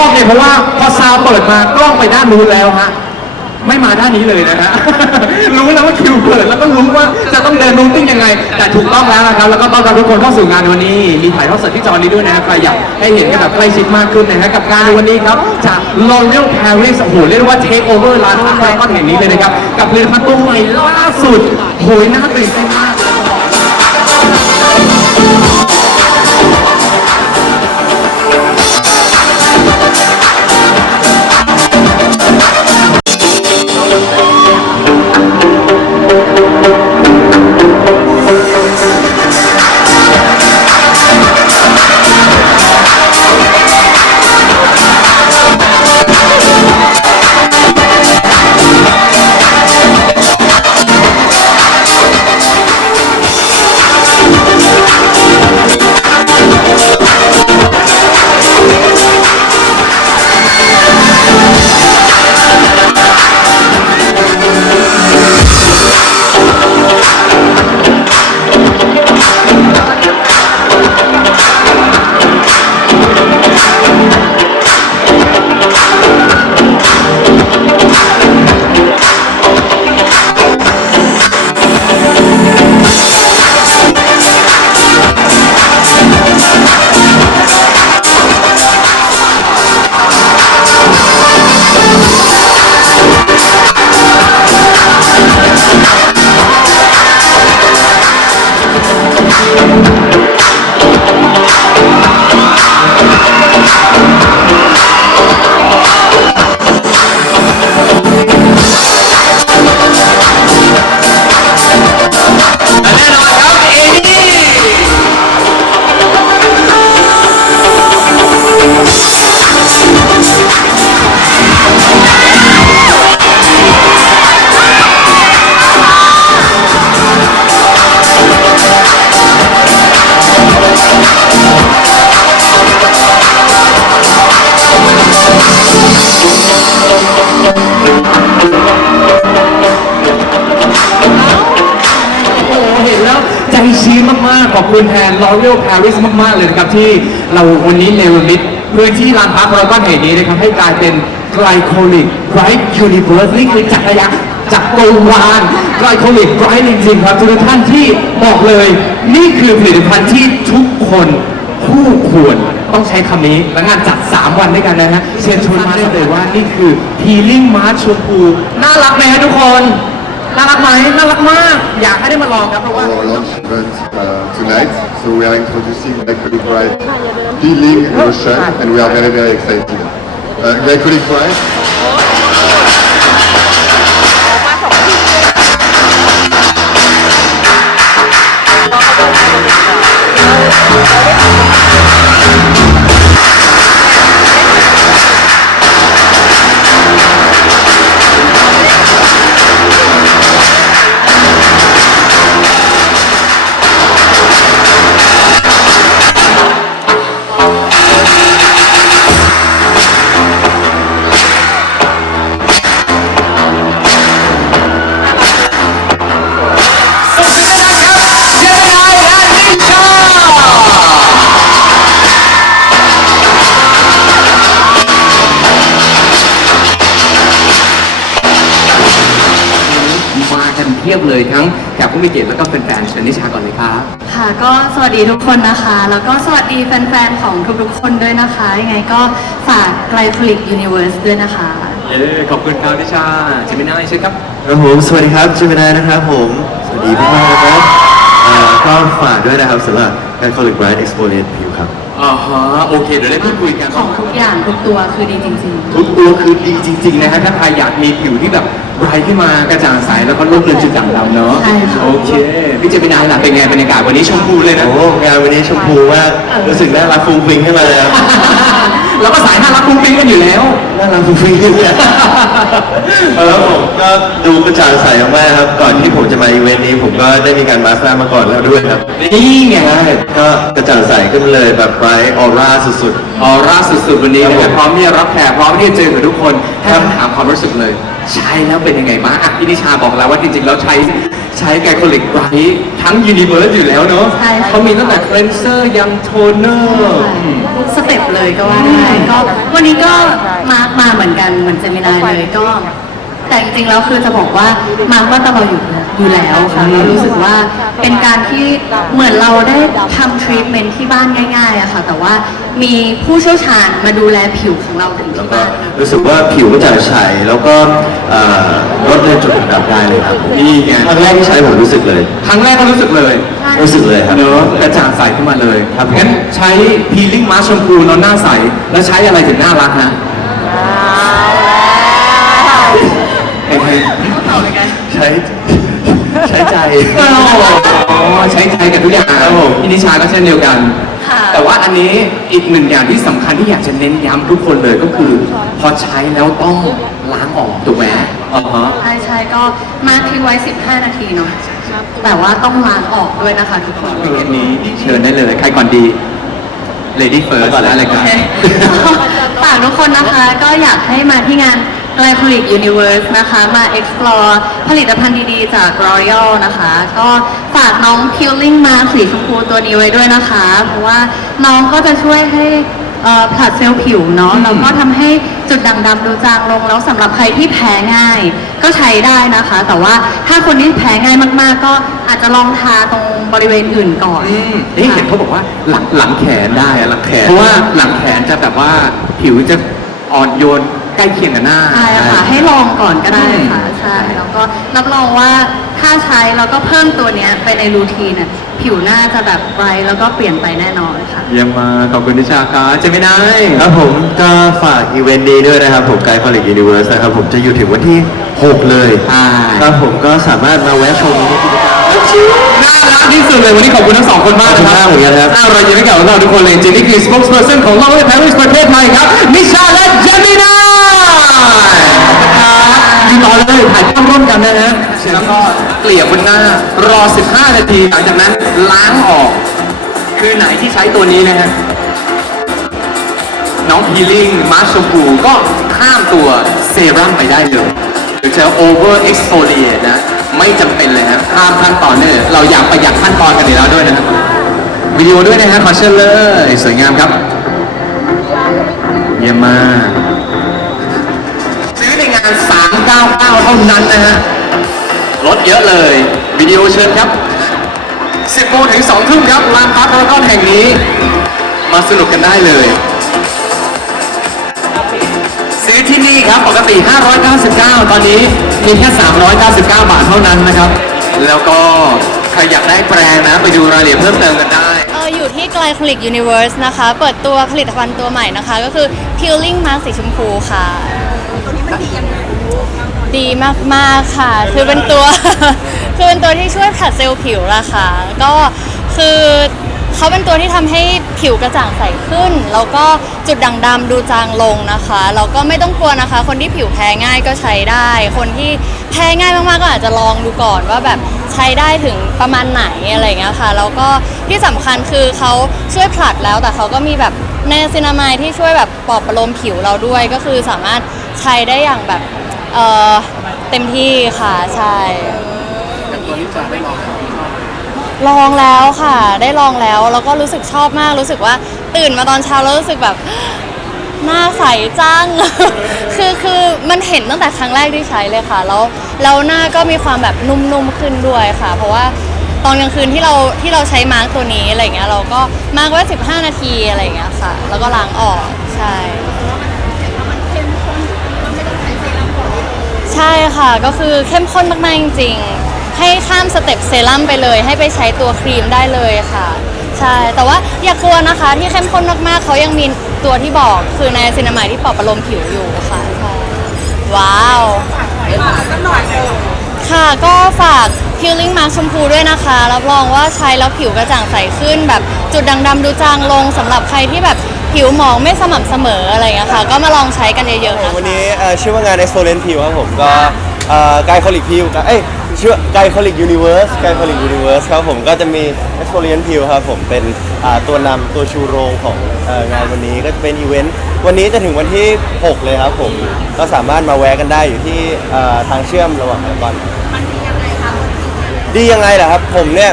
อบเนี่ยเพราะว่าพอซาวเปิดมากล้องไปด้านนู้นแล้วฮะไม่มาด้านนี้เลยนะฮะ รู้แล้วว่าคิวเปิดแล้วก็รู้ว่าจะต้องเดินนุ่งติ้งยังไง แต่ถูกต้องแล้วนะครับ แล้วก็ต้อนรับทุกคนเข้าสู่งานวันนี้ มีถ่ายทอดสดที่จอนี้ด้วยนะครับใครอยากให้เห็นกันแบบใกล้ชิดมากขึ้นนะฮะกับงานในวันนี้ครับจาก L'Oreal Paris โอ้โหเรียกว่า take over ร้านค้าไอคอนแห่งนี้เลยนะครับ กับผลิตภัณฑ์ตัวใหม่ล่าสุดโหยน่าตื่นเต้นมาก มากๆ ขอบคุณแทน L'Oreal Paris มาก ๆ เลยนะครับ ที่เราวันนี้เนรมิตพื้นที่ลานพักเราก็แห่งนี้นะครับให้กลายเป็น Glycolic Bright Universe นี่คือจักรยานจักรวาล Glycolic Bright จริงๆครับ ทุกท่านที่บอกเลย นี่คือผลิตภัณฑ์ที่ทุกคนคู่ควรต้องใช้คำนี้ และงานจัด 3 วันด้วยกันนะฮะเชิญชวนมาได้เลยว่านี่คือ Healing March ชมพูน่ารักไหมฮะทุกคน น่ารักไหมน่ารักมาก อยากให้ได้มาลองครับเพราะว่า our launch event uh, tonight. So we are introducing Glycolic Bright Healing Lotion and we are very, very excited. Uh, Glycolic Bright, กันเทียบเลยทั้งแขกผู้มีเกียรติแล้วก็แฟนๆเชิญนิชาก่อนเลยครับ ค่ะก็สวัสดีทุกคนนะคะ แล้วก็สวัสดีแฟนๆของทุกๆคนด้วยนะคะ ยังไงก็ฝาก Glycolic Universe ด้วยนะคะ เย้ขอบคุณครับนิชาเจมินายเชิญครับ ครับผมสวัสดีครับจิมินายนะครับผม สวัสดีพี่มากนะครับเอ่อก็ฝากด้วยนะครับสำหรับการ Colic Bright Exfoliate ผิวครับ อ่าฮะโอเค เดี๋ยวได้พูดคุยกันของทุกอย่างทุกตัวคือดีจริงๆทุกตัวคือดีจริง ๆ นะฮะถ้าใครอยากมีผิวที่แบบไบรท์ขึ้นมากระจ่างใสแล้วก็ลดเลือนจุดด่างดำเนาะใช่ค่ะ โอเคพี่เจมินายล่ะเป็นไงบรรยากาศวันนี้ชมพูเลยนะ โอ้งานวันนี้ชมพูมาก รู้สึกน่ารักฟุ้งฟิ้งขึ้นมาเลยครับ เราก็สายน่ารักฟุ้งฟิ้งกันอยู่แล้ว น่ารักฟุ้งฟิ้งขึ้นเลยเออผมก็ดูกระจ่างใสมากๆครับ ก่อนที่ผมจะมาอีเวนต์นี้ ผมก็ได้มีการมาสก์หน้ามาก่อนแล้วด้วยครับ นี่ไงก็กระจ่างใสขึ้นมาเลยแบบไบรท์ออร่าสุดออร่าสุดๆวันนี้นะคครัรับบผมพร้อมที่จะรับแขกพร้อมที่จะเจอกับทุกคนให้คำถามความรู้สึกเลย ใช้แล้วเป็นยังไงบ้างอะพี่นิชาบอกแล้วว่าจริงๆแล้วใช้ใช้ไกลโคลิกไบรท์ทั้งยูนิเวิร์สอยู่แล้วเนาะใช่ค่ะ เขามีตั้งแต่เคลนเซอร์ยันโทนเนอร์ ทุกสเต็ปเลยก็ว่าได้ก็วันนี้ก็มาร์กมาเหมือนกันเหมือนเจมินายเลยก็ แต่จริงๆแล้วคือจะบอกว่ามาร์กว่าตลอดอยู่ อยู่แล้วค่ะเรารู้สึกว่าเป็นการที่เหมือนเราได้ทำทรีทเมนต์ที่บ้านง่ายๆอะค่ะ แต่ว่ามีผู้เชี่ยวชาญมาดูแลผิวของเราถึงแล้วที่ก็บ้านรู้สึกว่าผิวก็จะใสแล้วก็เอ่อลดเลือนจุดด่างดำได้เลยครับนี่ไง ครั้งแรกที่ใช้ผมรู้สึกเลย ครั้งแรกก็รู้สึกเลยรู้สึกเลยครับ เนอะกระจ่างใสขึ้นมาเลยครับงั้นใช้พีลิ่งมาชมพูแล้วหน้าใส แล้วใช้อะไรถึงน่ารักนะเฮ้ยใช้ ใช้ใจๆอ๋อใช้ใจกับทุกอย่างครับผมพี่นิชาก็เช่นเดียวกัน ค่ะ แต่ว่าอันนี้อีกหนึ่งอย่างที่สำคัญที่อยากจะเน้นย้ำทุกคนเลยก็คือ พอใช้แล้วต้องล้างออกถูกไหมอ๋อฮะ ใช่ใช่ก็มาร์คทิ้งไว้ 15 นาทีเนาะแต่ว่าต้องล้างออกด้วยนะคะทุกคนอันนี้เชิญได้เลยใครก่อนดี Lady First ก่อนเลยอะไรกันฝากทุกคนนะคะก็อยากให้มาที่งาน Glycolic Universe นะคะ มา explore ผลิตภัณฑ์ดีๆ จาก Royal นะคะ ก็ฝากน้อง Peeling มาสีชมพูตัวนี้ไว้ด้วยนะคะ เพราะว่าน้องก็จะช่วยให้เอ่อผลัดเซลล์ผิวเนาะอืมแล้วก็ทำให้จุดด่างดำดูจางลง แล้วสำหรับใครที่แพ้ง่าย ก็ใช้ได้นะคะ แต่ว่าถ้าคนที่แพ้ง่ายมากๆ ก็อาจจะลองทาตรงบริเวณอื่นก่อนอืมเอ๊ะเห็นเขาบอกว่าหลังหลังแขนได้อะหลังแขน เพราะว่าหลังแขนจะแบบว่าผิวจะอ่อนโยน ใกล้เคียงกับหน้า ใช่ค่ะ ให้ลองก่อนก็ได้ค่ะใช่แล้วก็รับรองว่าถ้าใช้แล้วก็เพิ่มตัวเนี้ยไปในรูทีนน่ะผิวหน้าจะแบบไบรท์แล้วก็เปลี่ยนไปแน่นอนค่ะ เยี่ยมมากขอบคุณนิชาครับเจมินายครับผมก็ฝากอีเวนต์นี้ด้วยนะครับ ผมไกด์คอลเลกยูนิเวิร์สนะครับ ผมจะอยู่ถึงวันที่ 6 เลยอ่าครับผมก็สามารถมาแวะชมนิทรรศการน่ารักที่สุดเลยวันนี้ขอบคุณทั้งสองคนมากนะคขอบคุณรัมากเหมือนกันครับน่าเรายิ้มให้กับเราทุกคนเลยจริงๆนี่คือ spokesperson ของเราในปารีสประเทศไทยครับนิชาและเจมินา แล้วก็เกลี่ยบนหน้ารอ 15 นาที หลังจากนั้นล้างออก คือไหนที่ใช้ตัวนี้นะฮะน้องพีลิ่งมาชมพูก็ข้ามตัวเซรั่มไปได้เลยหรือจะ over exfoliate นะ ไม่จำเป็นเลยนะข้ามขั้นตอนได้เลยเราอยากประหยัดขั้นตอนกันอยู่แล้วด้วยนะวิดีโอด้วยนะฮะขอเชิญเลย สวยงามครับ เยี่ยมมากซื้อในงาน 399 เท่านั้นนะฮะ ลดเยอะเลยวิดีโอเชิญครับ 10โมงถึง2ทุ่มครับลานพาร์คพารากอนแห่งนี้ มาสนุกกันได้เลย ซื้อที่นี่ครับปกติ 599 ตอนนี้มีแค่ 399 บาทเท่านั้นนะครับ แล้วก็ใครอยากได้แปรงนะ ไปดูรายละเอียดเพิ่มเติมกันได้ เอออยู่ที่ Glycolic Universe นะคะ เปิดตัวผลิตภัณฑ์ตัวใหม่นะคะ ก็คือ Peeling Mask สีชมพูค่ะดี ดีมากๆค่ะ คือเป็นตัว คือเป็นตัวที่ช่วยผัดเซลล์ผิวละค่ะ ก็คือเขาเป็นตัวที่ทำให้ผิวกระจ่างใสขึ้น แล้วก็จุดด่างดำดูจางลงนะคะแล้วก็ไม่ต้องกลัวนะคะ คนที่ผิวแพ้ง่ายก็ใช้ได้ คนที่แพ้ง่ายมากๆก็อาจจะลองดูก่อนว่าแบบใช้ได้ถึงประมาณไหนอะไรอย่างเงี้ยค่ะแล้วก็ที่สำคัญคือเขาช่วยผลัดแล้วแต่เขาก็มีแบบในซินามายที่ช่วยแบบปลอบประโลมผิวเราด้วย ก็คือสามารถใช้ได้อย่างแบบ เอ่อเต็มที่ค่ะใช่ลองแล้วค่ะ ได้ลองแล้วแล้วก็รู้สึกชอบมาก รู้สึกว่าตื่นมาตอนเช้าแล้วรู้สึกแบบ หน้าใสจัง คือคือมันเห็นตั้งแต่ครั้งแรกที่ใช้เลยค่ะ แล้วแล้วหน้าก็มีความแบบนุ่มๆขึ้นด้วยค่ะ เพราะว่าตอนกลางคืนที่เราที่เราใช้มาร์กตัวนี้อะไรเงี้ยเราก็มาร์กไว้ 15 นาทีอะไรเงี้ยค่ะ แล้วก็ล้างออกใช่ ใช่ค่ะก็คือเข้มข้นมากๆจริงๆ ให้ข้ามสเต็ปเซรั่มไปเลย ให้ไปใช้ตัวครีมได้เลยค่ะ ใช่ แต่ว่าอย่ากลัวนะคะที่เข้มข้นมากๆเขายังมีตัวที่บอกคือในซินามายที่ปลอบประโลมผิวอยู่ค่ะใช่ว้าวค่ะก็ฝาก Peeling Mask ชมพูด้วยนะคะรับรองว่าใช้แล้วผิวกระจ่างใสขึ้น แบบจุดด่างดำดูจางลงสำหรับใครที่แบบ ผิวหมองไม่สม่ำเสมออะไรอย่างเงี้ยค่ะ ก็มาลองใช้กันเยอะๆนะคะวันนี้เอ่อชื่อว่างาน Excellent Peel ครับผมก็ไกด์คอลิกพิวเอ้ยชื่อไกด์คอลิกยูนิเวิร์สไกด์คอลิกยูนิเวิร์สครับผมก็จะมี Excellent Peel ครับผมเป็นอ่าตัวนำตัวชูโรงของเอ่องานวันนี้ก็จะเป็นอีเวนต์วันนี้จะถึงวันที่ 6 เลยครับผมก็สามารถมาแวะกันได้อยู่ที่เอ่อทางเชื่อมระหว่างพารากอน ดียังไงล่ะครับผมเนี่ย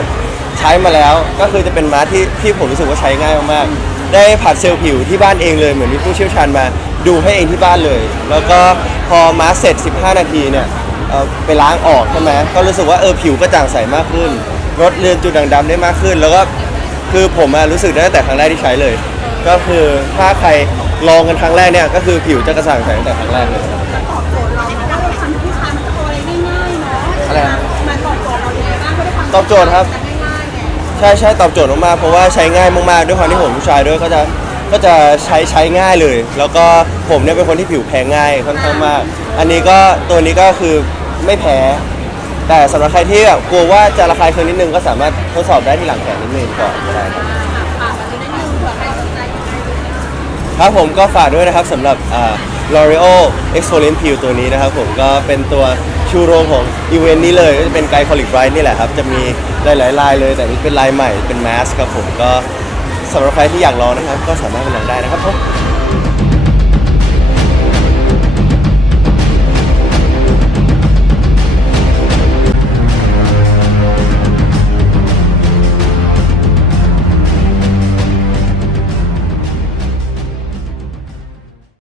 ใช้มาแล้วก็คือจะเป็นม้าที่ที่ผมรู้สึกว่าใช้ง่ายมากๆ ได้ผัดเซลล์ผิวที่บ้านเองเลยเหมือนมีผู้เชี่ยวชาญมาดูให้เองที่บ้านเลย แล้วก็พอม้าเสร็จ 15 นาทีเนี่ยเอ่อไปล้างออกใช่ไหมก็รู้สึกว่าเออผิวกระจ่างใสมากขึ้นลดเลือนจุดด่างดำได้มากขึ้น แล้วก็คือผมอะรู้สึกได้ตั้งแต่ครั้งแรกที่ใช้เลย ก็คือถ้าใครลองกันครั้งแรกเนี่ยก็คือผิวจะกระจ่างใสตั้งแต่ครั้งแรกเลยอะไรนะตอบโจทย์ครับใช่ใช่ตอบโจทย์มากๆเพราะว่าใช้ง่ายมากๆด้วยความที่ผมผู้ชายด้วยก็จะก็จะใช้ใช้ง่ายเลย แล้วก็ผมเนี่ยเป็นคนที่ผิวแพ้ง่ายค่อนข้างมาก อันนี้ก็ตัวนี้ก็คือไม่แพ้ แต่สำหรับใครที่แบบกลัวว่าจะระคายเคืองนิดนึงก็สามารถทดสอบได้ที่หลังแขนนิดนึงก่อนก็ได้ครับครับผมก็ฝากด้วยนะครับสำหรับอ่า L'Oreal Exfoliant Peel ตัวนี้นะครับผมก็เป็นตัวชูโรงของอีเวนต์นี้เลยก็จะเป็นไกด์คอลิกไบรท์นี่แหละครับ จะมีหลายๆลายเลย แต่นี่เป็นลายใหม่เป็นแมสครับผมก็สำหรับใครที่อยากลองนะครับ ก็สามารถไปลองได้นะครับผม